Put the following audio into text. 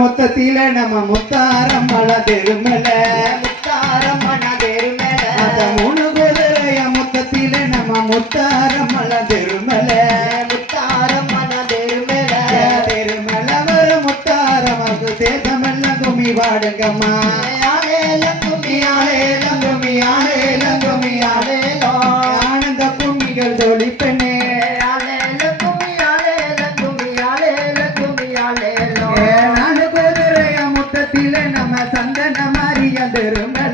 மொத்தத்தில நம்ம முத்தாரம்மள தெருமல முத்தாரம்மன தெருமேல அந்த 3 குதிரைய மொத்தத்தில நம்ம முத்தாரம்மள தெருமல முத்தாரம்மன தெருமேல தெருமல வர முத்தாரமக்கு தேசமெல்லாம் கும்மி பாடுங்கம்மா ஆலேலம் கும்மி ஆலேலம் கும்மி ஆலேலம் கும்மி ஆலேலோ ஆனந்த கும்மிகள் ஜொலிப்பனே ஆலேலம் கும்மி ஆலேலம் கும்மி ஆலேலம் கும்மி ஆலேலோ 4 குதிரைய மொத்தத்தில நம்ம சந்தன மாறிய தெருமல